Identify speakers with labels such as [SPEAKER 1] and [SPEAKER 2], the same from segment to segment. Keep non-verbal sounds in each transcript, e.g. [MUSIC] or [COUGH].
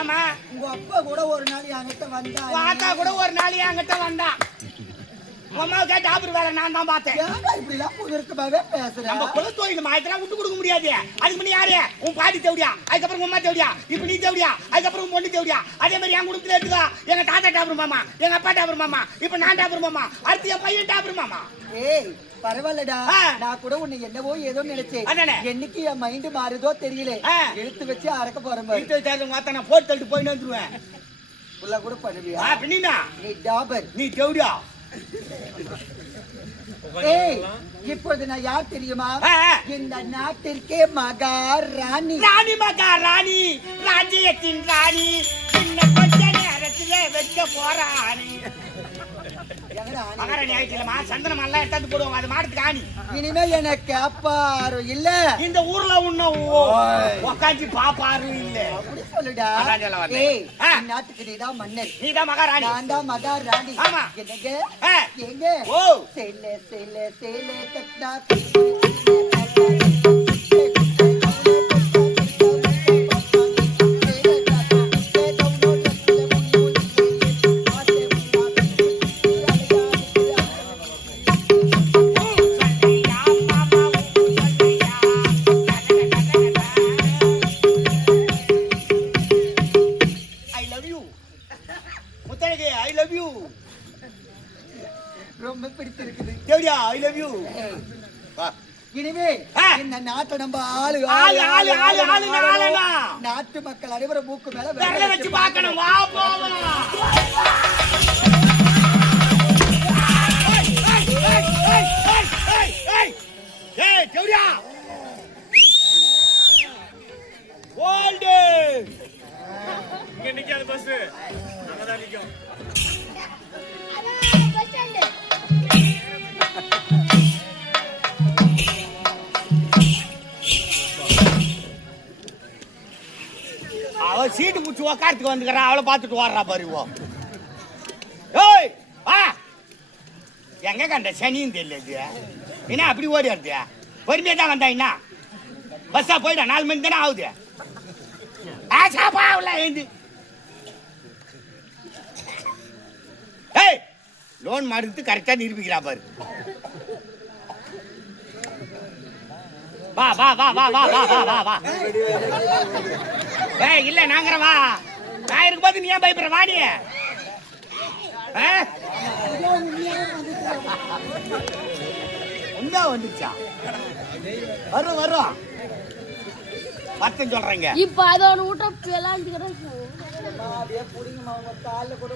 [SPEAKER 1] ஆமா.
[SPEAKER 2] உங்க அப்பா கூட ஒரு நாள் என்கிட்ட வந்தா
[SPEAKER 1] ஆத்தா கூட ஒரு நாள் என்கிட்ட வந்தா. உன் அம்மாவை கேட்டு ஆபர் வேலை நான் தான் பார்த்தேன்.
[SPEAKER 2] இப்படி எல்லாம்
[SPEAKER 1] நம்ம குலத்தொழில் மாயத்தெல்லாம் விட்டு கொடுக்க முடியாது. அதுக்கு முன்ன யாரு? உன் பாட்டி தேவடியா? அதுக்கப்புறம் அம்மா தேவடியா? இப்ப நீ தேவடியா? அதுக்கப்புறம் உன் பொண்ணு தேவடியா? அதே மாதிரி என் குடும்பத்துல எடுத்துக்கோ. எங்க தாத்தா டாபர் மாமா எங்க அப்பா டாபர் மாமா இப்ப நான் டாபர் மாமா அடுத்து என் பையன் டாபர் மாமா.
[SPEAKER 2] ஏய் பரவாயில்லடா. நான் கூட உன்னை என்னவோ ஏதோ நினைச்சேன். என்னைக்கு என் மைண்ட் மாறுதோ தெரியல. எடுத்து வச்சு அறக்க
[SPEAKER 1] தேர்தல் மாத்தா நான் போட்டு தள்ளிட்டு போயின்னு வந்துருவேன்.
[SPEAKER 2] உள்ள கூட பண்ணுவியா?
[SPEAKER 1] பின்னா
[SPEAKER 2] நீ டாபர்.
[SPEAKER 1] நீ தேவடியா
[SPEAKER 2] ஏய் இப்போது நான் யார் தெரியுமா. இந்த நாட்டிற்கே மகாராணி
[SPEAKER 1] ராணி. மகா ராணி. ராஜ்யத்தின் ராணி. சின்ன கொஞ்ச நேரத்திலே வைக்க போறாணி? மகாராணி எல்லாம் எடுத்தாந்து போடுவாங்க அது மாடத்துக்கு ஆணி.
[SPEAKER 2] இனிமே எனக்கு கேப்பாரு இல்ல.
[SPEAKER 1] இந்த ஊர்ல உன்ன உக்காந்து பாப்பாரு இல்ல.
[SPEAKER 2] அப்படி சொல்லுடா.
[SPEAKER 1] சொல்ல.
[SPEAKER 2] ஏய். நாட்டுக்கு நீதான் மன்னர்
[SPEAKER 1] நீதான் மகாராணி.
[SPEAKER 2] நான் தான் மகாராணி.
[SPEAKER 1] ஆமா.
[SPEAKER 2] என்னங்க?
[SPEAKER 1] ஆ.
[SPEAKER 2] எங்க
[SPEAKER 1] ஓ.
[SPEAKER 2] சேல சேல சேல கட்டா ஆளு
[SPEAKER 1] ஆளு, ஆளு, ஆளு, ஆளுங்க, ஆளுங்க.
[SPEAKER 2] நாட்டு மக்கள் அனைவரும் மூக்கு மேல
[SPEAKER 1] விரல வச்சு பார்க்கணும். வா போவோம் ஏய் தேவடியா ஓல்டு
[SPEAKER 3] இங்க நிக்காது பஸ் அங்கதான் நிக்கும்.
[SPEAKER 1] அவ சீட்டு புடிச்சு உக்காரத்துக்கு வந்துக்கிறான் அவளை பார்த்துட்டு வாடுறா பாருவோம் ஏய் வா. எங்க கண்ட சனியும் தெரியல என்ன அப்படி ஓடிடுது பொறுமையா தான் வந்தா என்ன? பஸ்ஸா போயிடா நாலு மணி தானே ஆகுது. ஆச்சாப்பா உள்ள ஏந்து. ஏய் லோன் மறுத்து கரெக்டா நிரூபிக்கிறா பாரு. வா வா வா வா வா வா வா வா வா. ஏய் இல்ல நாங்கற வா. நான் இருக்கும்போது நீ ஏன் பயப்படுற? வாடி உண்டா வந்துச்சா? வரும் வரும். பத்தம் சொல்றேங்க.
[SPEAKER 4] இப்ப அதோட விட்ட விளாண்டுக்கிறேன்
[SPEAKER 2] அப்படியே புடிங்கம்மா உங்க கால கூட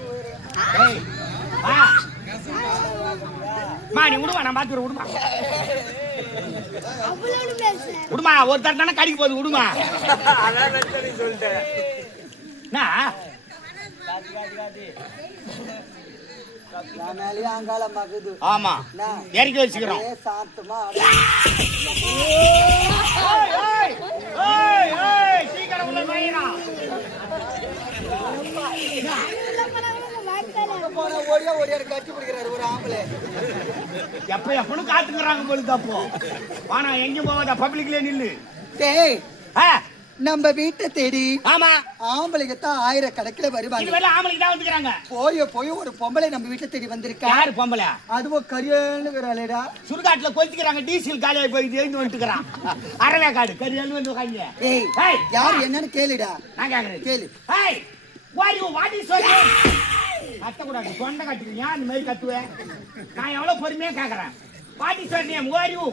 [SPEAKER 1] நீ விடுமா நான் விடுமா விடுமா ஒரு தட்டான கடிக்கு போகுது விடுமா
[SPEAKER 3] சொல்லிட்டேன்
[SPEAKER 1] ஆமா. இறக்கி வச்சுக்கிறோம். சாத்தமா. சீக்கிரம் உள்ள
[SPEAKER 2] ஓடியா ஓடியாரு கட்டி பிடிக்கிறாரு ஒரு ஆம்பளை
[SPEAKER 1] எப்ப எப்பனும் காத்துக்கிறாங்க போலுது அப்போ வானா எங்கேயும் போவாத பப்ளிக்லயே நில்லு
[SPEAKER 2] டேய் நம்ம வீட்டை தேடி
[SPEAKER 1] ஆமா.
[SPEAKER 2] ஆம்பளைங்க தான் ஆயிரக்கணக்கில்
[SPEAKER 1] இது
[SPEAKER 2] வருவாங்க
[SPEAKER 1] ஆம்பளைக்கு தான் வந்துக்கிறாங்க.
[SPEAKER 2] போய் போய் ஒரு பொம்பளை நம்ம வீட்டை தேடி வந்திருக்கா?
[SPEAKER 1] யாரு பொம்பளை?
[SPEAKER 2] அதுவும் கரியனுங்கிறாளேடா
[SPEAKER 1] சுடுகாட்டுல கொளுத்திக்கிறாங்க டீசல் காலியாகி போய் எழுந்து வந்துட்டுக்கிறான். அரவே காடு கரியல்னு வந்து உட்காந்து
[SPEAKER 2] ஏய், யார் என்னன்னு கேளுடா.
[SPEAKER 1] நான் கேக்குறேன்
[SPEAKER 2] கேளு.
[SPEAKER 1] ஏய் வாடி வாடி சொல்லு கத்தக்கூடாது. கொண்டை கட்டுக்கிறியா அந்த மாதிரி கத்துவேன் நான் எவ்வளவு பொறுமையா கேக்குறேன். வாடி சொல்றேன் ஓரிவு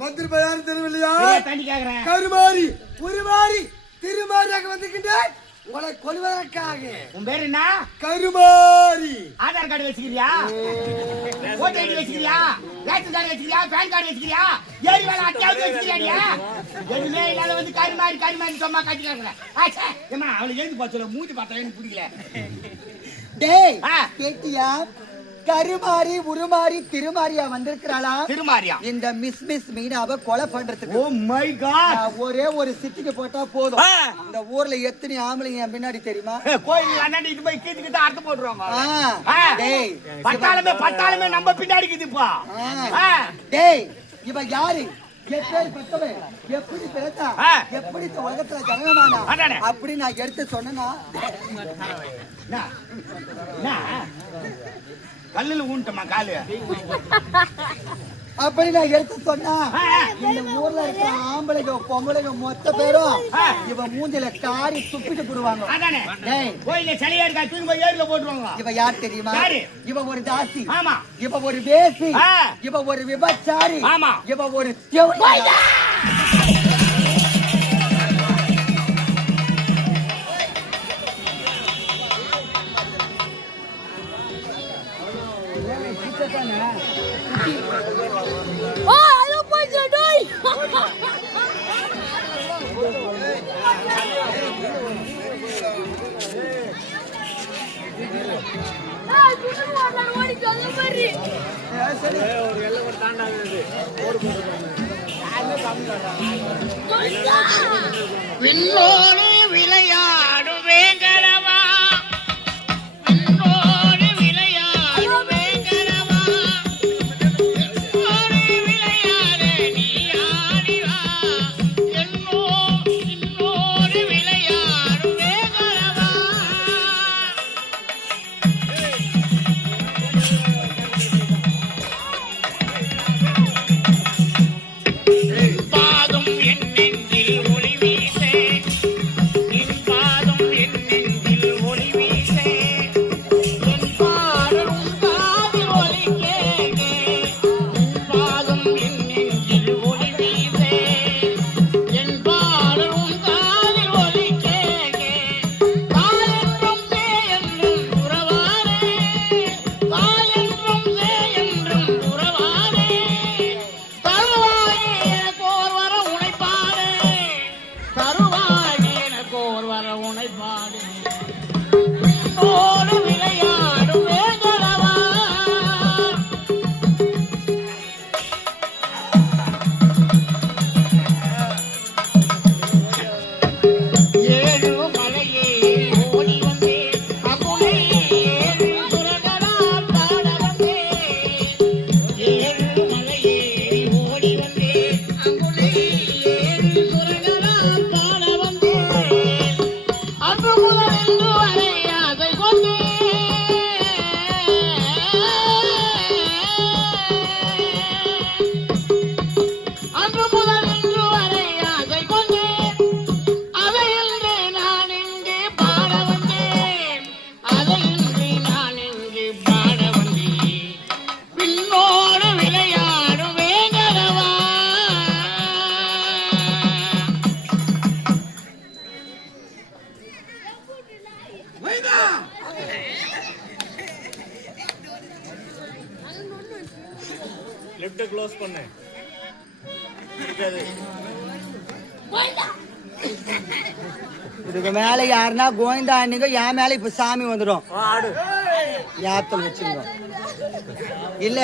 [SPEAKER 2] மந்திரி பயாரம் தெரியவில்லையா?
[SPEAKER 1] தண்ணி கேக்குறேன்.
[SPEAKER 2] கருமாறி உருமாறி திருமாறியாக வந்துக்கிட்டேன். உங்களை கொள்வதற்காக
[SPEAKER 1] உன் பேர் என்ன?
[SPEAKER 2] கருமாறி
[SPEAKER 1] ஆதார் கார்டு வச்சுக்கிறியா? ஓட்டர் ஐடி வச்சுக்கிறியா? ரேஷன் கார்டு வச்சுக்கிறியா? பேன் கார்டு வச்சுக்கிறியா? ஏறி வேலை அத்தியாவது வச்சுக்கிறியா எதுவுமே இல்லாத வந்து கருமாறி கருமாறி சும்மா காட்டிக்கிறாங்க ஏமா அவளை எழுந்து பார்த்து மூஞ்சி பார்த்தா எனக்கு பிடிக்கல.
[SPEAKER 2] டேய்
[SPEAKER 1] ஆ.
[SPEAKER 2] கருமாறி உருமாறி திருமாரியா வந்திருக்கிறாளா
[SPEAKER 1] திருமாரியா
[SPEAKER 2] இந்த மிஸ் மிஸ் மீனாவை கொலை பண்றதுக்கு
[SPEAKER 1] ஓ மை காட்
[SPEAKER 2] ஒரே ஒரு சிட்டிக்கு போட்டா போதும். இந்த ஊர்ல எத்தனை ஆம்பளைங்க என் பின்னாடி தெரியுமா
[SPEAKER 1] கோயில் அண்ணாடி இது போய் கீத்து கிட்ட அர்த்தம் போட்டுருவாங்க
[SPEAKER 2] ஆ.
[SPEAKER 1] ஆ.
[SPEAKER 2] டேய்
[SPEAKER 1] பட்டாளமே பட்டாளமே நம்ம பின்னாடி.
[SPEAKER 2] ஆ. டேய் இவ யாரு எப்பேர் பெத்தவன் எப்படி பிறந்தா. எப்படி இந்த உலகத்துல ஜனனமானா
[SPEAKER 4] அதானே.
[SPEAKER 2] அப்படி நான் எடுத்து?
[SPEAKER 4] என்ன? கல்லுல ஊன்ட்டமா காலு
[SPEAKER 2] அப்படி நான் எடுத்து சொன்னா. இந்த ஊர்ல இருக்க ஆம்பளைங்க பொம்பளைங்க மொத்த பேரும். இவன் மூஞ்சில காரி துப்பிட்டு போடுவாங்க
[SPEAKER 4] கோயில சிலையா இருக்கா தூக்கி போய் ஏரியில போட்டுருவாங்க
[SPEAKER 2] இவ யார் தெரியுமா? இவ ஒரு தாசி
[SPEAKER 4] ஆமா
[SPEAKER 2] இவ ஒரு வேசி. இவ ஒரு விபச்சாரி
[SPEAKER 4] ஆமா.
[SPEAKER 2] இவ ஒரு தெவுளியா.
[SPEAKER 1] ஒரு எல்லை கூட தாண்டாது
[SPEAKER 3] சொல்லுடா
[SPEAKER 4] விண்ணோடு விளையாடும் வேங்கடவா வர
[SPEAKER 2] மேல யாருன்னா கோவிந்தா அன்னைக்கு என் மேல இப்ப சாமி வந்துடும்.
[SPEAKER 1] வா, ஆடு.
[SPEAKER 2] ஞாபகத்தில் வச்சுக்கோ. இல்ல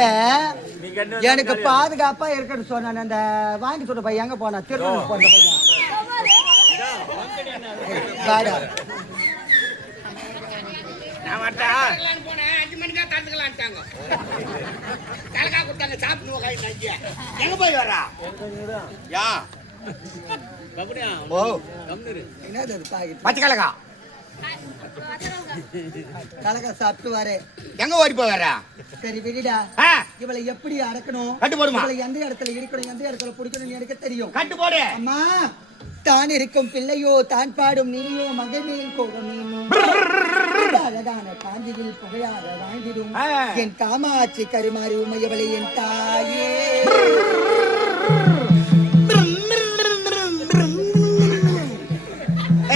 [SPEAKER 2] எனக்கு பாதுகாப்பா இருக்கணும் சொன்னான் அந்த வாங்கி சொல்ற பையன் எங்க போனா திருவண்ணூர் போன பையன்.
[SPEAKER 4] எங்க போய் யா
[SPEAKER 2] பாக்கெட்?
[SPEAKER 4] பச்சை கலக்கா
[SPEAKER 2] கலக்க சாப்பிட்டு வரேன்
[SPEAKER 4] எங்க ஓடி போய் வர்றா
[SPEAKER 2] சரி விடுடா. இவளை எப்படி அடக்கணும்?
[SPEAKER 4] கட்டு போடுமா.
[SPEAKER 2] இவளை எந்த இடத்துல இடிக்கணும் எந்த இடத்துல பிடிக்கணும் எனக்கு தெரியும்.
[SPEAKER 4] கட்டு போடு.
[SPEAKER 2] அம்மா தான் இருக்கும் பிள்ளையோ தான் பாடும் நீயோ மகனேன் கோடும் அழகான காஞ்சியில் புகையாக வாழ்ந்திடும்.
[SPEAKER 4] ஆ.
[SPEAKER 2] என் காமாட்சி கருமாறி உமையவளை என் தாயே?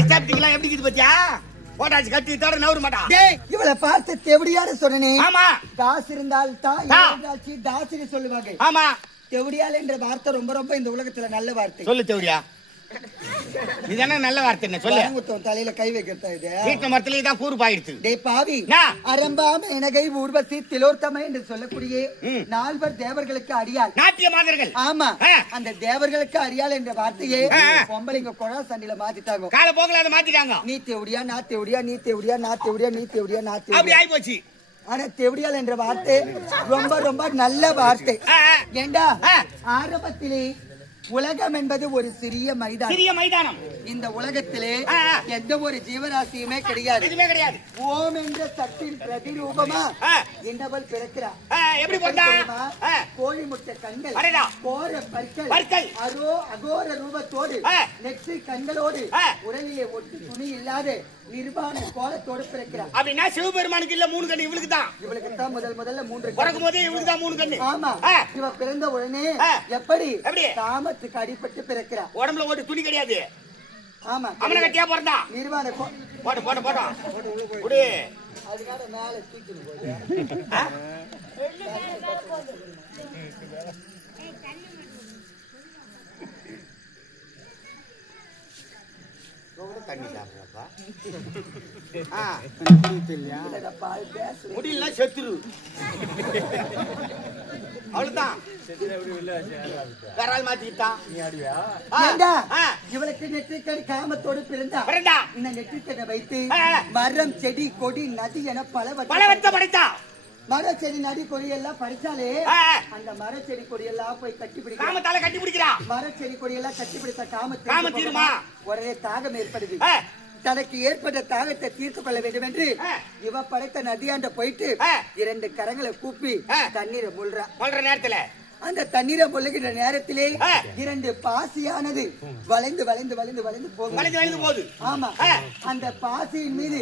[SPEAKER 4] சாப்பிட்டீங்களா எப்படி இருக்குது பாத்தியா போட்டாச்சு கட்டி தர நவர மாட்டா.
[SPEAKER 2] டேய் இவளை பார்த்து தெவடியாரு சொன்னனே?
[SPEAKER 4] ஆமா.
[SPEAKER 2] தாஸ் இருந்தால் தா.
[SPEAKER 4] தா.
[SPEAKER 2] இருந்தாச்சு தாசிரி சொல்லுவாங்க.
[SPEAKER 4] ஆமா.
[SPEAKER 2] தெவடியால் என்ற வார்த்தை ரொம்ப ரொம்ப இந்த உலகத்துல நல்ல வார்த்தை.
[SPEAKER 4] சொல்லு தேவடியா [LAUGHS] இதுதானே நல்ல வார்த்தை என்ன? சொல்லு.
[SPEAKER 2] தலையில கை வைக்கிறதா இது?
[SPEAKER 4] வீட்டு மரத்துல தான் கூறு பாயிடுச்சு
[SPEAKER 2] டே பாவி
[SPEAKER 4] நா.
[SPEAKER 2] அரம்பாம எனகை ஊர்வசி திலோத்தம என்று சொல்லக்கூடிய. நால்வர் தேவர்களுக்கு அடியாள்.
[SPEAKER 4] நாட்டிய மாதர்கள்.
[SPEAKER 2] ஆமா. அந்த தேவர்களுக்கு அடியாள் என்ற வார்த்தையே. பொம்பளைங்க குழா சண்டையில மாத்திட்டாங்க.
[SPEAKER 4] கால போகல அதை மாத்திட்டாங்க.
[SPEAKER 2] நீ தேவடியா நான் தேவடியா நீ தேவடியா நான் தேவடியா நீ தேவடியா
[SPEAKER 4] அப்படி
[SPEAKER 2] தேவடியா.
[SPEAKER 4] ஆயி போச்சு
[SPEAKER 2] ஆனா தேவடியால் என்ற வார்த்தை ரொம்ப ரொம்ப நல்ல வார்த்தை. ஏண்டா. ஆரம்பத்திலே உலகம் என்பது ஒரு சிறிய மைதானம்
[SPEAKER 1] சிறிய மைதானம்
[SPEAKER 2] இந்த உலகத்திலே. எந்த ஒரு ஜீவராசியுமே கிடையாது
[SPEAKER 1] எதுவுமே கிடையாது
[SPEAKER 2] ஓம் என்ற சக்தியின் பிரதிரூபமா
[SPEAKER 1] எப்படி போட்டா
[SPEAKER 2] தெரியுமா?
[SPEAKER 1] ஆ,
[SPEAKER 2] கோழி முட்டை கண்கள். கோர பற்கள். அரோ அகோர ரூபத்தோடு. நெற்றி கண்களோடு. உடலிலே ஒட்டு துணி இல்லாத நிர்வாண கோலத்தோடு பிறக்கிறார்
[SPEAKER 1] அப்படின்னா சிவபெருமானுக்கு இல்ல மூணு கண்ணு இவளுக்கு தான்
[SPEAKER 2] இவளுக்கு தான் முதல் முதல்ல மூன்று.
[SPEAKER 1] பிறக்கும் போதே இவளுக்கு தான் மூணு கண்ணு
[SPEAKER 2] ஆமா இவ பிறந்த உடனே. எப்படி
[SPEAKER 1] எப்படி?
[SPEAKER 2] காமத்துக்கு அடிபட்டு பிறக்கிறார்
[SPEAKER 1] உடம்புல ஒரு துணி கிடையாது.
[SPEAKER 2] ஆமா.
[SPEAKER 1] அவனை கட்டியா பிறந்தா
[SPEAKER 2] நிர்வாண
[SPEAKER 1] போட்டு போட்டு போட்டோம் குடி.
[SPEAKER 2] அதனால மேல தூக்கிட்டு போய்
[SPEAKER 1] தண்ணி சாப்பிடுறப்பா? ஆ, முடியலன்னா செத்துரு. அவ்வளவுதான். மாத்திக்கிட்டான்
[SPEAKER 2] இவளுக்கு நெற்றிக்கண் காமத்தோடு பிறந்தா?
[SPEAKER 1] பிறந்தா?
[SPEAKER 2] இந்த நெற்றிக்கண்ணை வைத்து. மரம் செடி கொடி நதி என பல
[SPEAKER 1] பலவத்த படைத்தா.
[SPEAKER 2] மரம் செடி நதி கொடி எல்லாம் படிச்சாலே
[SPEAKER 1] ஆ, ஆ.
[SPEAKER 2] அந்த மரம் செடி கொடி எல்லாம் போய் கட்டி பிடிக்கும்
[SPEAKER 1] காமத்தால கட்டி பிடிக்கிறா
[SPEAKER 2] மரம் செடி கொடி எல்லாம் கட்டி பிடித்த காம
[SPEAKER 1] காமம் தீருமா?
[SPEAKER 2] ஒரே தாகம் ஏற்படுது தனக்கு ஏற்பட்ட தாகத்தை தீர்த்து கொள்ள வேண்டும் என்று. இவ படைத்த நதியாண்ட போயிட்டு. இரண்டு கரங்களை கூப்பி. தண்ணீரை முள்றா
[SPEAKER 1] சொல்ற நேரத்துல
[SPEAKER 2] அந்த தண்ணீரை முள்ளுகின்ற நேரத்திலே. இரண்டு பாசியானது வளைந்து வளைந்து வளைந்து வளைந்து போகும்.
[SPEAKER 1] வளைந்து வளைந்து போகுது.
[SPEAKER 2] ஆமா. அந்த பாசியின் மீது.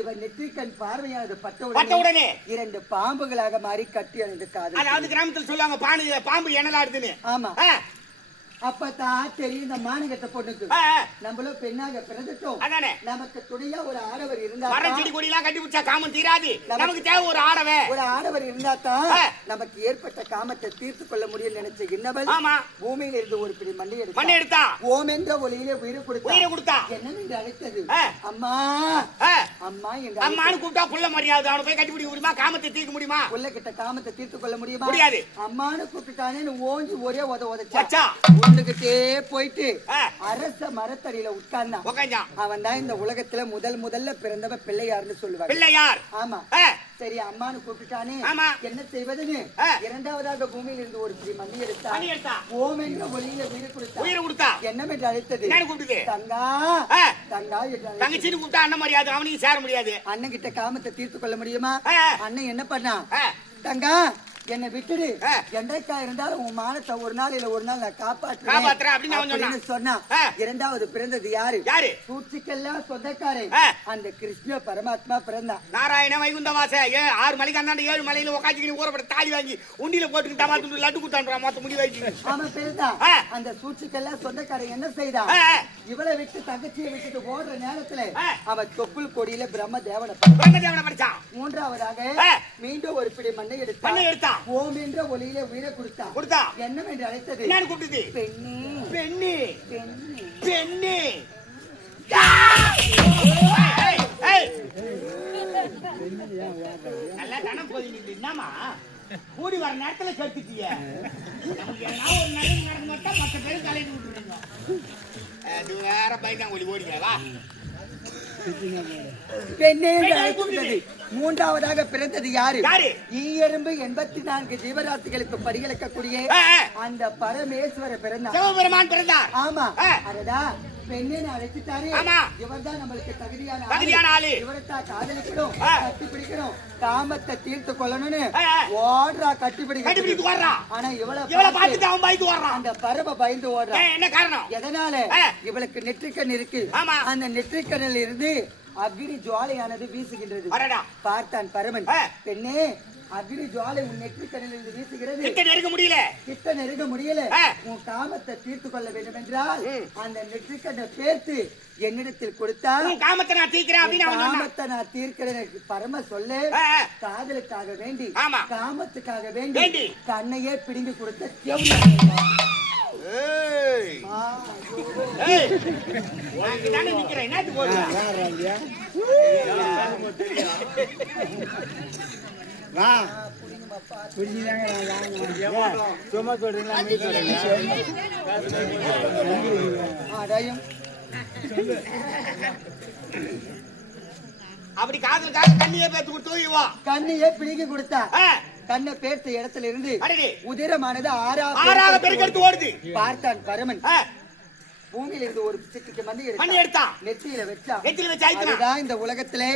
[SPEAKER 2] இவன் நெற்றிக்கண் பார்வையானது பட்ட உடனே இரண்டு பாம்புகளாக மாறி கட்டி அணைந்து காது
[SPEAKER 1] அதாவது கிராமத்துல சொல்லுவாங்க பானு பாம்பு எனலாடுதுன்னு
[SPEAKER 2] ஆமா. அப்பதான் தெரியும் இந்த மானகட்ட பொண்ணுக்கு. நம்மளும் பெண்ணாக பிறந்துட்டோம். நமக்கு துணையா ஒரு ஆடவர் இருந்தா
[SPEAKER 1] செடி கொடி எல்லாம் கட்டி பிடிச்சா காமம் தீராது. நமக்கு தேவை ஒரு ஆடவன்
[SPEAKER 2] ஒரு ஆடவர் இருந்தா தான்
[SPEAKER 1] ஆ.
[SPEAKER 2] நமக்கு ஏற்பட்ட காமத்தை தீர்த்து கொள்ள முடியும் நினைச்ச இன்னவள்
[SPEAKER 1] ஆமா.
[SPEAKER 2] பூமியில இருந்து ஒரு பிடி மண்ணை
[SPEAKER 1] மண்ணை
[SPEAKER 2] எடுத்தா?
[SPEAKER 1] எடுத்தா
[SPEAKER 2] ஓம் என்ற ஒளியிலே உயிரை கொடுத்தா.
[SPEAKER 1] உயிரை கொடுத்தா?
[SPEAKER 2] என்னவென்று அழைத்தது.
[SPEAKER 1] ஆ.
[SPEAKER 2] அம்மா. அம்மா என்று
[SPEAKER 1] அம்மானு கூப்பிட்டா புள்ள மரியாதை. அவனை போய் கட்டி பிடிக்க முடியுமா? காமத்தை தீர்க்க முடியுமா?
[SPEAKER 2] உள்ள கிட்ட காமத்தை தீர்த்து கொள்ள முடியுமா?
[SPEAKER 1] முடியாது.
[SPEAKER 2] அம்மானு கூப்பிட்டானேன்னு ஓங்கி ஒரே உத உதச்சா. உண்டுகிட்டே போயிட்டு. அரச மரத்தடியில உட்கார்ந்தான். அவன் தான் இந்த உலகத்துல முதல் முதல்ல பிறந்தவ பிள்ளையார்னு சொல்லுவாங்க.
[SPEAKER 1] பிள்ளையார்.
[SPEAKER 2] ஆமா. சரி அம்மானு கூப்பிட்டானே. என்ன செய்வதுன்னு. இரண்டாவதாக பூமியில் இருந்து ஒரு பிடி
[SPEAKER 1] மணி எடுத்தா.
[SPEAKER 2] ஓம் என்ற ஒளியில உயிரை கொடுத்தா.
[SPEAKER 1] உயிரை கொடுத்தா.
[SPEAKER 2] என்னவென்று அழைத்தது
[SPEAKER 1] என்னன்னு கூப்பிடுது
[SPEAKER 2] தங்கா. தங்கா என்று அழைத்தது.
[SPEAKER 1] தங்கச்சின்னு கூப்பிட்டா அண்ணன் மரியாதை அவனையும் சேர முடியாது.
[SPEAKER 2] அண்ணன் கிட்ட காமத்தை தீர்த்து கொள்ள முடியுமா. அண்ணன் என்ன பண்ணா தங்கா என்னை விட்டுடு. என்றைக்கா இருந்தாலும் உன் மானத்தை ஒரு நாள் இல்ல ஒரு நாள் நான் சொன்னான்
[SPEAKER 1] ஆ.
[SPEAKER 2] இரண்டாவது பிறந்தது யாரு
[SPEAKER 1] யாரு
[SPEAKER 2] சூழ்ச்சிக்கெல்லாம் சொந்தக்காரன். அந்த கிருஷ்ண பரமாத்மா பிறந்தான்
[SPEAKER 1] நாராயண வைகுந்த வாச ஏ ஆறு மலைக்கு அந்தாண்ட ஏழு மலையில உக்காச்சிக்கிட்டு ஊறப்பட தாலி வாங்கி உண்டியில போட்டுக்கிட்டு டமா துண்டு லட்டு குத்தான்றா மொத்த முடி வச்சு
[SPEAKER 2] அவன் பிறந்தான். அந்த சூழ்ச்சிக்கெல்லாம் சொந்தக்காரன் என்ன செய்தான். இவளை விட்டு தங்கச்சியை விட்டுட்டு ஓடுற நேரத்துல. அவன் தொப்புள் கொடியில பிரம்ம தேவனை பார்த்தான்.
[SPEAKER 1] பிரம்மதேவனை படிச்சான்
[SPEAKER 2] மூன்றாவதாக. மீண்டும் ஒரு பிடி மண்ணை எடுத்தான்
[SPEAKER 1] எடுத்தான்
[SPEAKER 2] ஓம் என்ற ஒளியில உயிரை கொடுத்தான்
[SPEAKER 1] கொடுத்தா.
[SPEAKER 2] என்னவென்று அழைத்தது?
[SPEAKER 1] என்னன்னு கூப்பிடுது
[SPEAKER 2] பெண்ணே.
[SPEAKER 1] பெண்ணு.
[SPEAKER 2] பெண்ணே.
[SPEAKER 1] நல்லா போதிட்டு என்னமா கூடி வர நேரத்துல என்ன ஒரு நல்லது நடந்து மற்ற பேரும் கலைந்து விட்டுருங்க. அது வேற பையன் ஒளி ஓடிங்க வா.
[SPEAKER 2] பெண்ணே அழைத்தது மூன்றாவதாக பிறந்தது யாரு
[SPEAKER 1] யாரு?
[SPEAKER 2] ஈயெறும்பு எண்பத்தி நான்கு ஜீவராசிகளுக்கு பரிகலக்கக்கூடிய. அந்த பரமேஸ்வர பிறந்தார்
[SPEAKER 1] சிவபெருமான் பிறந்தார்
[SPEAKER 2] ஆமா
[SPEAKER 1] ஆ.
[SPEAKER 2] பெண்ணே அழைச்சிட்டாரு
[SPEAKER 1] ஆமா.
[SPEAKER 2] இவர்தான் நம்மளுக்கு தகுதியான
[SPEAKER 1] தகுதியான ஆளு.
[SPEAKER 2] இவரைத்தான் காதலிக்கணும்
[SPEAKER 1] ஆ.
[SPEAKER 2] கட்டி பிடிக்கணும் காமத்தை தீர்த்து கொள்ளணும்னு. ஓடுறா கட்டி
[SPEAKER 1] கட்டி பிடித்து
[SPEAKER 2] பிடிக்க
[SPEAKER 1] வர்றான்
[SPEAKER 2] ஆனா இவளை
[SPEAKER 1] இவளை
[SPEAKER 2] பார்த்து
[SPEAKER 1] பார்த்துட்டு அவன் பயந்து வர்றான்
[SPEAKER 2] அந்த பரம பயந்து ஓடுறா
[SPEAKER 1] ஏன், என்ன காரணம்
[SPEAKER 2] எதனால. இவளுக்கு நெற்றிக்கண் இருக்கு. அந்த நெற்றிக்கண்ணில் இருந்து அக்னி ஜுவாலையானது வீசுகின்றது பார்த்தான் பரமன். பெண்ணே அக்னி ஜுவாலை உன் நெற்றிக்கண்ணில் இருந்து வீசுகிறது.
[SPEAKER 1] கிட்ட நெருங்க முடியல.
[SPEAKER 2] கிட்ட நெருங்க முடியல. உன் காமத்தை தீர்த்து கொள்ள வேண்டும் என்றால். அந்த நெற்றிக்கண்ணை பேர்த்து என்னிடத்தில் கொடுத்தால்
[SPEAKER 1] உன் காமத்தை நான் அப்படின்னு சொன்னான்.
[SPEAKER 2] காமத்தை நான் தீர்க்கிறேன் எனக்கு பரம சொல்லு. காதலுக்காக வேண்டி. காமத்துக்காக
[SPEAKER 1] வேண்டி.
[SPEAKER 2] கண்ணையே பிடுங்கி கொடுத்த
[SPEAKER 1] நிக்கிறேன். அப்படி காதலுக்காக தண்ணியே பேத்து கொடுத்து வா.
[SPEAKER 2] கண்ணையே பிடுங்கி கொடுத்தா. கண்ணை பேர்த்த இடத்துல இருந்து. உதிரமானது ஆறா
[SPEAKER 1] ஆறாக பெருக்கெடுத்து ஓடுது.
[SPEAKER 2] பார்த்தான் பரமன். பூமியில இருந்து ஒரு சிட்டிக்கு மண்ணி
[SPEAKER 1] மண்ணி
[SPEAKER 2] எடுத்தான் நெத்தியில வச்சா?
[SPEAKER 1] நெத்தியில வச்சு
[SPEAKER 2] அதுதான் இந்த உலகத்திலே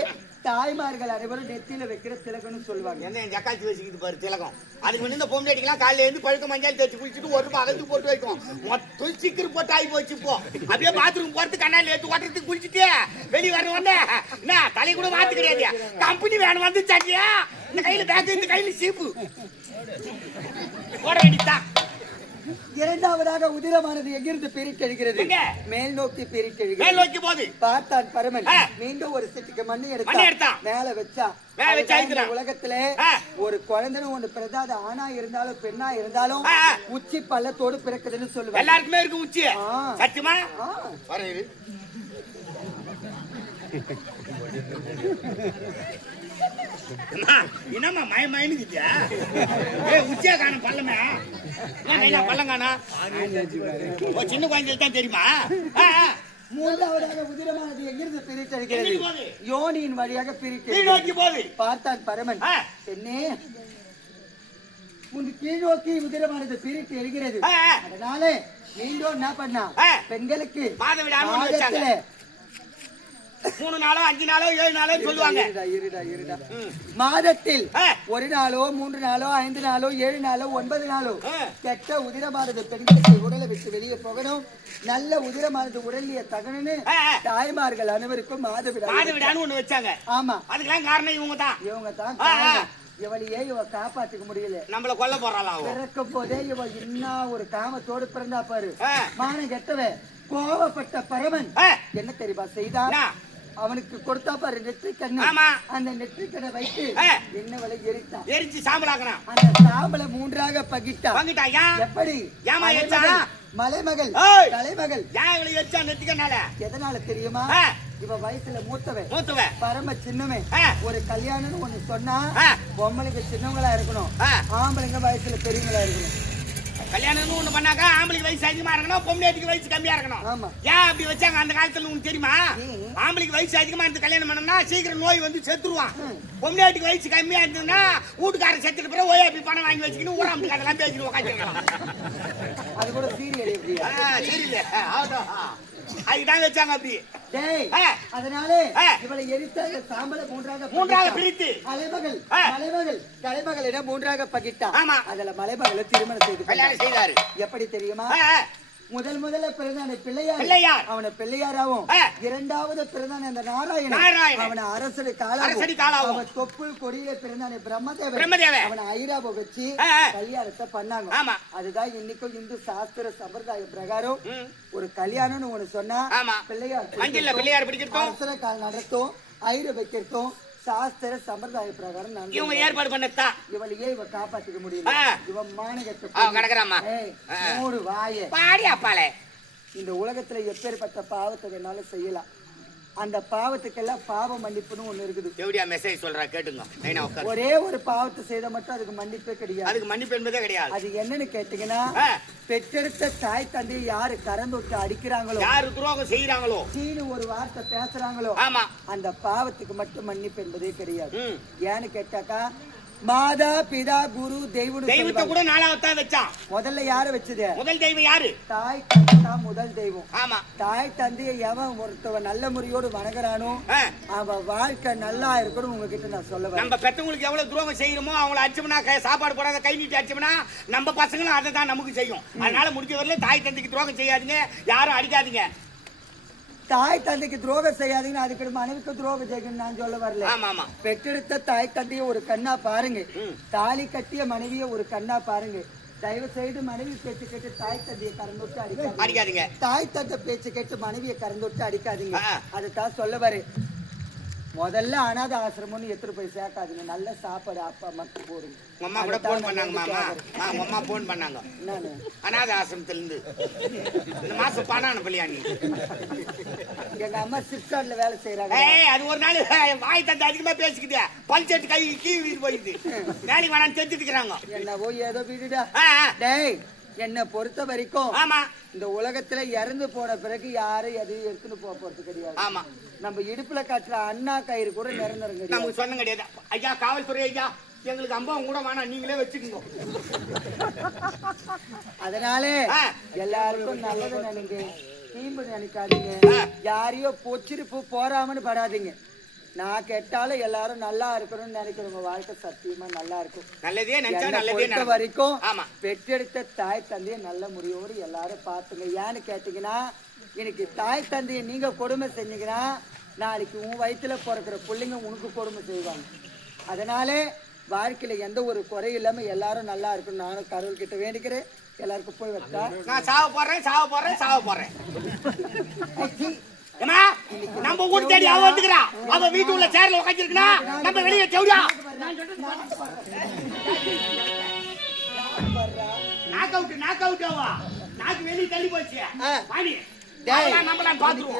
[SPEAKER 2] தாய்மார்கள் அனைவரும் நெத்தியில வைக்கிற திலகம்னு சொல்லுவாங்க.
[SPEAKER 1] என்ன என் ஜக்காச்சி வச்சுக்கிட்டு பாரு திலகம். அதுக்கு முன்ன இந்த பொம்பளை அடிக்கலாம் காலையில இருந்து பழுக்க மஞ்சள் தேய்ச்சி குளிச்சுட்டு ஒரு ரூபாய் அகந்து போட்டு வைக்கும். மொத்தம் சிக்கர் போட்டு ஆகி போச்சு இப்போ. அப்படியே பாத்ரூம் போறது கண்ணாடி எடுத்து ஓட்டுறதுக்கு குளிச்சுட்டு வெளியே வர வந்தே என்ன தலை கூட மாத்து கிடையாது கம்பெனி வேணும் வந்து சாட்டியா இந்த கையில பேக் இந்த கையில சீப்பு. போட வேண்டியதான்
[SPEAKER 2] இரண்டாவதாக உதிரமானது எங்கிருந்து பிரித்தெழுகிறது? மேல் நோக்கி
[SPEAKER 1] மேல்
[SPEAKER 2] பிரித்தெழுகிறது
[SPEAKER 1] நோக்கி போகுது
[SPEAKER 2] பார்த்தான் பரமன். மீண்டும் ஒரு சிட்டிக்கு மண்ணி எடுத்தான். மேல வச்சா
[SPEAKER 1] மேல.
[SPEAKER 2] உலகத்திலே. ஒரு குழந்தைன்னு ஒண்ணு பிறந்தாது ஆணா இருந்தாலும் பெண்ணா இருந்தாலும். உச்சி பள்ளத்தோடு பிறக்குதுன்னு சொல்லுவாங்க
[SPEAKER 1] எல்லாருக்குமே இருக்கு உச்சி. சத்தியமா. என்னம்மா மய மயனுக்குதியா ஏ உச்சியா காணும் பள்ளமே என்ன பள்ளம் காணோம் ஓ சின்ன குழந்தைகளுக்கு தான் தெரியுமா.
[SPEAKER 2] மூன்றாவதாக உதிரமானது எங்கிருந்து
[SPEAKER 1] போகுது?
[SPEAKER 2] யோனியின் வழியாக
[SPEAKER 1] போகுது
[SPEAKER 2] பார்த்தான் பரமன். பெண்ணே உன் கீழ் நோக்கி உதிரமானது பிரித்து எழுகிறது. அதனால மீண்டும் என்ன பண்ணா. பெண்களுக்கு. மாதத்திலே
[SPEAKER 1] மூணு நாளோ அஞ்சு நாளோ ஏழு நாளோ சொல்லுவாங்க.
[SPEAKER 2] மாதத்தில். ஒரு நாளோ மூன்று நாளோ ஐந்து நாளோ ஏழு நாளோ ஒன்பது நாளோ. கெட்ட உதிரமானது பெண்களுக்கு உடலை விட்டு வெளியே போகணும் நல்ல உதிரமானது உடலிய தகனன்னு. தாய்மார்கள் அனைவருக்கும்
[SPEAKER 1] மாதவிடான்னு ஒண்ணு வச்சாங்க
[SPEAKER 2] ஆமா
[SPEAKER 1] அதுக்கெல்லாம் காரணம் இவங்க தான்
[SPEAKER 2] இவங்க தான். இவளையே இவ காப்பாத்திக்க முடியல
[SPEAKER 1] நம்மள கொல்ல போறாளாம் அவன்
[SPEAKER 2] பிறக்கும் போதே இவ இன்னா ஒரு காமத்தோடு பிறந்தா பாரு. மானம் கெட்டவன் கோவப்பட்ட பரமன். என்ன தெரியுமா செய்தா
[SPEAKER 1] என்ன?
[SPEAKER 2] அவனுக்கு கொடுத்தா பாரு நெற்றி கண்ணு
[SPEAKER 1] ஆமா.
[SPEAKER 2] அந்த நெற்றி கண்ணை வைத்து. என்ன விலை எரித்தான்
[SPEAKER 1] எரிச்சு சாம்பலாக்கணும்
[SPEAKER 2] அந்த சாம்பலை மூன்றாக பகிட்டான்
[SPEAKER 1] வாங்கிட்டா ஏன்
[SPEAKER 2] எப்படி
[SPEAKER 1] ஏம்மா எரிச்சா?
[SPEAKER 2] மலைமகள். தலைமகள்
[SPEAKER 1] ஏன் இவளை எரிச்சா நெத்திக்கனால
[SPEAKER 2] எதனால தெரியுமா. இவ வயசுல மூத்தவன்
[SPEAKER 1] மூத்துவ
[SPEAKER 2] பரம சின்னவன். ஒரு கல்யாணம்னு ஒண்ணு சொன்னா. பொம்பளைங்க சின்னவங்களா இருக்கணும். ஆம்பளைங்க வயசுல பெரியவங்களா இருக்கணும்
[SPEAKER 1] கல்யாணம்னு ஒண்ணு பண்ணாக்கா ஆம்பளைக்கு வயசு அதிகமா இருக்கணும் பொம்பளைக்கு வயசு கம்மியா இருக்கணும். ஏன் அப்படி வச்சாங்க? அந்த காலத்துல உனக்கு தெரியுமா. ஆம்பளைக்கு வயசு அதிகமா இருந்து கல்யாணம் பண்ணோம்னா சீக்கிரம் நோய் வந்து செத்துருவான். பொம்பளைக்கு வயசு கம்மியா இருந்ததுன்னா வீட்டுக்காரர் செத்துட்டு பிறகு ஓயாப்பி பணம் வாங்கி வச்சுக்கின்னு ஊராம் அதெல்லாம் பேசிட்டு உட்காந்துருக்கலாம்
[SPEAKER 2] அது கூட சீரியல்
[SPEAKER 1] சரியில்லை அதுதான் வச்சாங்க அப்படி.
[SPEAKER 2] அதனால. இவளை எரித்த சாம்பலை மூன்றாக
[SPEAKER 1] மூன்றாக
[SPEAKER 2] பகிட்டான்.
[SPEAKER 1] பிரித்து.
[SPEAKER 2] மலைமகள். மலைமகள் தலைமகளிடம் மூன்றாக பகிட்டா
[SPEAKER 1] ஆமா.
[SPEAKER 2] அதுல மலைமகளை திருமணம் செய்து
[SPEAKER 1] கல்யாணம். செய்தாரு
[SPEAKER 2] எப்படி தெரியுமா. முதல் முதல்ல பிறந்தான பிள்ளையார்
[SPEAKER 1] பிள்ளையார்.
[SPEAKER 2] அவனை பிள்ளையாராவும். இரண்டாவது பிறந்தான அந்த நாராயணன்
[SPEAKER 1] நாராயணன்.
[SPEAKER 2] அவனை அரசடி
[SPEAKER 1] அரசடி
[SPEAKER 2] காலாவும். அவன் தொப்புள் கொடியில பிறந்தானே பிரம்மதேவன்
[SPEAKER 1] பிரம்மதேவன்.
[SPEAKER 2] அவனை ஐராப வச்சு. கல்யாணத்தை பண்ணாங்க
[SPEAKER 1] ஆமா.
[SPEAKER 2] அதுதான் இன்னைக்கும் இந்து சாஸ்திர சம்பிரதாய பிரகாரம். ஒரு கல்யாணம்னு ஒண்ணு சொன்னா. பிள்ளையார்
[SPEAKER 1] பிள்ளையார் பிடிக்கிறதும்.
[SPEAKER 2] அரசர கால் நடத்தும் ஐர வைக்கிறதும் சாஸ்திர சம்பிரதாய பிரகாரம்
[SPEAKER 1] இவங்க ஏற்பாடு பண்ணத்தா?
[SPEAKER 2] இவளையே இவ காப்பாத்திக்க முடியல. இவன் மானகத்தை
[SPEAKER 1] ஆ.
[SPEAKER 2] மூடு வாய.
[SPEAKER 1] பாடி அப்பாலே
[SPEAKER 2] இந்த உலகத்துல எப்பேற்பட்ட பாவத்தை வேணாலும் செய்யலாம். அந்த பாவத்துக்கெல்லாம் பாவ மன்னிப்புன்னு ஒண்ணு இருக்குது.
[SPEAKER 1] எப்படியா மெசேஜ் சொல்றா கேட்டுங்க
[SPEAKER 2] ஒரே ஒரு பாவத்தை செய்த மட்டும் அதுக்கு மன்னிப்பே கிடையாது.
[SPEAKER 1] அதுக்கு மன்னிப்பு என்பதே கிடையாது.
[SPEAKER 2] அது என்னன்னு கேட்டீங்கன்னா. பெற்றெடுத்த தாய் தந்தையை யாரு கறந்தொட்டு அடிக்கிறாங்களோ
[SPEAKER 1] யாரு துரோகம் செய்யறாங்களோ
[SPEAKER 2] சீனு ஒரு வார்த்தை பேசுறாங்களோ
[SPEAKER 1] ஆமா.
[SPEAKER 2] அந்த பாவத்துக்கு மட்டும் மன்னிப்பு என்பதே கிடையாது. ஏன்னு கேட்டாக்கா மாதா பிதா குரு தெய்வம்
[SPEAKER 1] தெய்வத்தை கூட நாலாவது தான் வச்சான்
[SPEAKER 2] முதல்ல யார வச்சது?
[SPEAKER 1] முதல் தெய்வம் யாரு?
[SPEAKER 2] தாய் தான் முதல் தெய்வம்.
[SPEAKER 1] ஆமா.
[SPEAKER 2] தாய் தந்தையை எவன் ஒருத்தவன் நல்ல முறையோடு வணங்குறானோ. அவன் வாழ்க்கை நல்லா இருக்கணும் உங்ககிட்ட நான் சொல்ல வரேன்.
[SPEAKER 1] நம்ம பெத்தவங்களுக்கு எவ்வளவு துரோகம் செய்யணுமோ அவங்கள அடிச்சோம்னா சாப்பாடு போடாத கை நீட்டி அடிச்சோம்னா நம்ம பசங்களும் அதை தான் நமக்கு செய்யும். அதனால முடிஞ்ச வரல தாய் தந்தைக்கு துரோகம் செய்யாதீங்க யாரும் அடிக்காதீங்க.
[SPEAKER 2] தாய் தந்தைக்கு துரோகம் செய்யாதீங்கன்னு அதுக்கு மனைவிக்கு துரோகம் செய்யணும்னு நான் சொல்ல வரல. பெற்றெடுத்த தாய் தந்தைய ஒரு கண்ணா பாருங்க. தாலி கட்டிய மனைவிய ஒரு கண்ணா பாருங்க. தயவு செய்து மனைவி பேச்சு கேட்டு தாய் தந்தையை கறந்துட்டு அடிக்காதீங்க. தாய் தந்தை பேச்சு கேட்டு மனைவியை கறந்துட்டு அடிக்காதீங்க.
[SPEAKER 1] ஆ.
[SPEAKER 2] அதுதான் சொல்ல வரேன். முதல்ல அனாதை ஆசிரமம்னு எடுத்துட்டு போய் சேர்க்காதீங்க. நல்ல சாப்பாடு அப்பா மட்டும் போடுங்க.
[SPEAKER 1] அம்மா கூட
[SPEAKER 2] அதுதான்
[SPEAKER 1] போன் பண்ணாங்க மாமா. ஆ, அம்மா போன் பண்ணாங்க.
[SPEAKER 2] என்னன்னு?
[SPEAKER 1] அநாத ஆசிரமத்துல இருந்து இந்த மாசம் பணம் அனுப்பலையா நீ?
[SPEAKER 2] எங்க அம்மா சிப்காட்ல வேலை செய்யறாங்க
[SPEAKER 1] ஏய் அது ஒரு நாள் வாய் தந்து அதிகமா பேசிக்கிட்டு பல் செட்டு கை கீழ் போயிடுது. வேலைக்கு வேணாம் தெரிஞ்சுக்கிறாங்க
[SPEAKER 2] என்னவோ ஏதோ விடுடா. டேய் என்னை பொறுத்த வரைக்கும்
[SPEAKER 1] ஆமா.
[SPEAKER 2] இந்த உலகத்துல இறந்து போன பிறகு யாரும் எதையும் எடுத்துன்னு போக போறது கிடையாது.
[SPEAKER 1] ஆமா.
[SPEAKER 2] நம்ம இடுப்புல கட்டுற அண்ணா கயிறு கூட நிரந்தரம்
[SPEAKER 1] நமக்கு சொன்ன கிடையாது. ஐயா காவல்துறை ஐயா எங்களுக்கு அம்பாவும் கூட வேணாம். நீங்களே வச்சுக்கோங்க.
[SPEAKER 2] அதனால. எல்லாருக்கும் நல்லது நினைங்க. தீம்பு நினைக்காதீங்க. யாரையோ பொச்சிருப்பு போறாமன்னு படாதீங்க. நான் கேட்டாலும் எல்லாரும் நல்லா இருக்கணும்னு நினைக்கிறவங்க வாழ்க்கை சத்தியமா நல்லா இருக்கும்.
[SPEAKER 1] நல்லதே நினைச்சா.
[SPEAKER 2] வரைக்கும் பெற்றெடுத்த தாய் தந்தையை நல்ல முறையோடு எல்லாரும் பார்த்துங்க. ஏன்னு கேட்டீங்கன்னா இன்னைக்கு தாய் தந்தையை நீங்க கொடுமை செஞ்சீங்கன்னா நாளைக்கு உன் வயித்துல பிறக்கிற பிள்ளைங்க உனக்கு கொடுமை செய்வாங்க. அதனாலே வாழ்க்கையில எந்த ஒரு குறையும் இல்லாம எல்லாரும் நல்லா இருக்கணும். நானும் கடவுள் கிட்ட வேண்டிக்கிறேன். எல்லாருக்கும் போய் வச்சா
[SPEAKER 1] நான் சாவ போறேன் சாவ போறேன் சாவ போறேன் ஏமா நம்ம ஊர் தேடி அவ வந்துக்கிறா. அவ வீட்டு உள்ள சேர்ல உட்காந்துருக்கா நம்ம வெளியே தேவையா நாக் அவுட் நாக் அவுட் ஆவா நாக்கு வெளியே தள்ளி போச்சு. வாணி. நம்மளாம் பாத்துருவோம்.